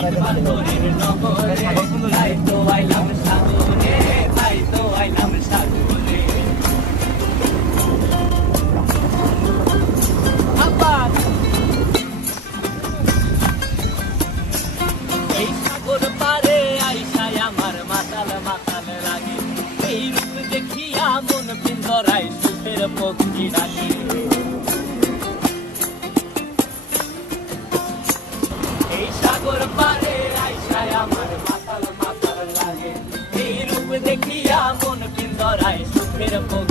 পাথরের নগরে তাই তো আইলাম সাগরে, তাই তো আইলাম সাগরে। এই সাগর পারে আইসায় আমার মাতাল মাতাল লাগে, এই রূপ দেখিয়া মন পিঞ্জরায় সুখের পক্ষী ডাকে। এই সাগর পারে আইসায় আমার মাতাল মাতাল লাগে, এই রূপ দেখিয়া মন পিঞ্জরায় সুখের পক্ষী